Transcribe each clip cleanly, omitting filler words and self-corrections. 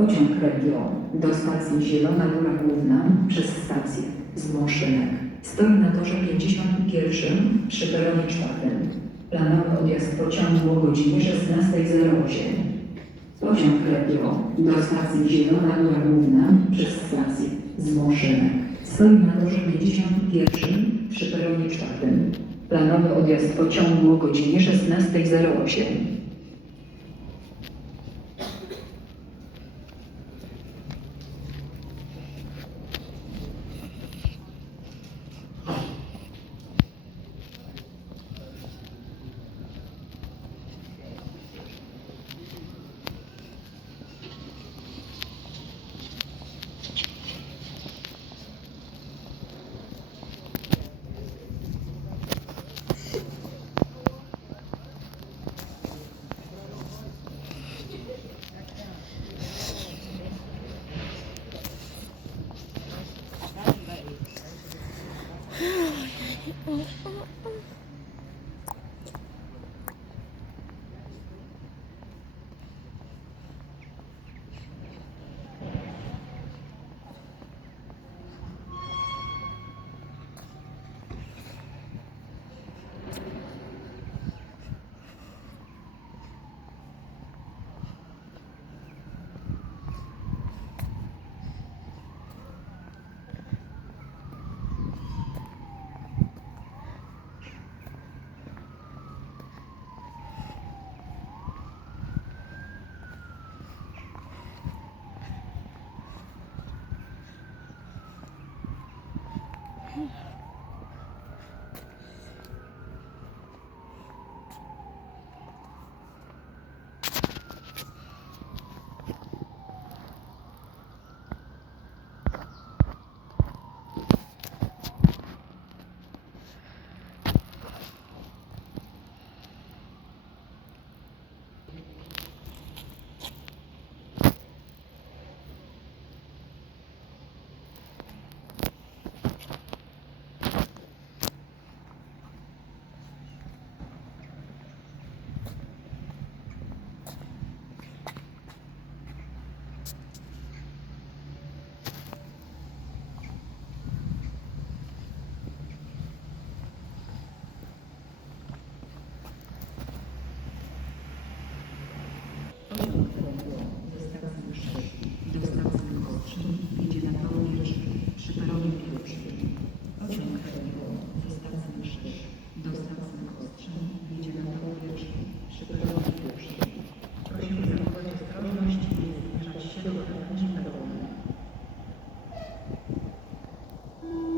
Pociąg Regio do stacji Zielona Góra Główna przez stację Zmoszynek. Stoi na torze 51 przy peronie 4. Planowy odjazd pociągu o godzinie 16:08. Pociąg Regio do stacji Zielona Góra Główna przez stację Zmoszynek. Stoi na torze 51 przy peronie 4. Planowy odjazd pociągu o godzinie 16:08.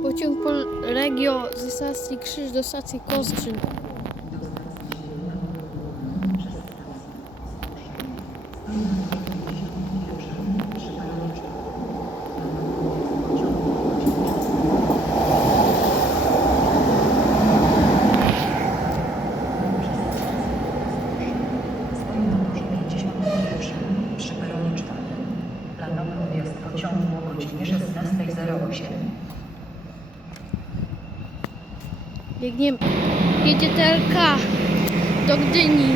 Pociąg Regio ze stacji Krzyż do stacji Kostrzyn. Przy peronie 4. Planowy odjazd pociągu o godzinie 16:08. Biegniemy. Jedzie TLK do Gdyni.